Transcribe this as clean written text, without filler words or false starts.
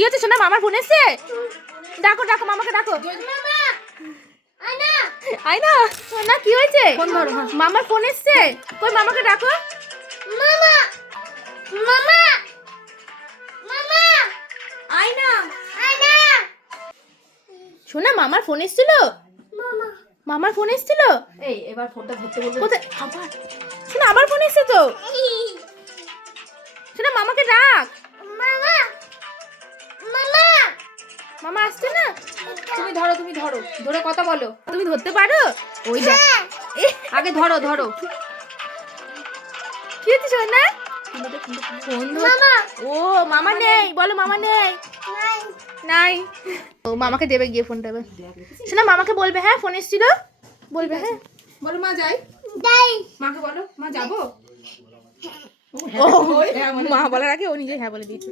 কি হচ্ছে শোনা? মামার ফোন এসছে, ডাকো ডাকো মামাকে ডাকো। আয়না না, কি হয়েছে? ফোন ধরো। মামার ফোন এসছে, কই মামাকে ডাকো। মামা মামা মামা আয়না আয়না। শোনা মামার ফোন এসেছিল, মামার ফোন এসেছিল। এই এবার ফোনটা ধরতে বলতে কোথায় আবার? শোনা আবার ফোন এসেছে তো। শোনা মামাকে ডাক। মামা মামা মামা আসছে না। তুমি ধরো ধরে কথা বলো। তুমি ধরতে পারো? ওই দেখ, আগে ধরো ধরো। কি হচ্ছে শোনা? ফোন মামা। ও মামা নেই, বলো মামা নেই। নাই। ও মামাকে দেবে গিয়ে ফোনটা এবার। শোনা মামাকে বলবে হ্যাঁ ফোন এসেছিল, বলবে হ্যাঁ। বলো মা যাই। মাকে বলো মা যাবো। ও মা বলার আগে ও নিজে হ্যাঁ বলে দিয়েছে।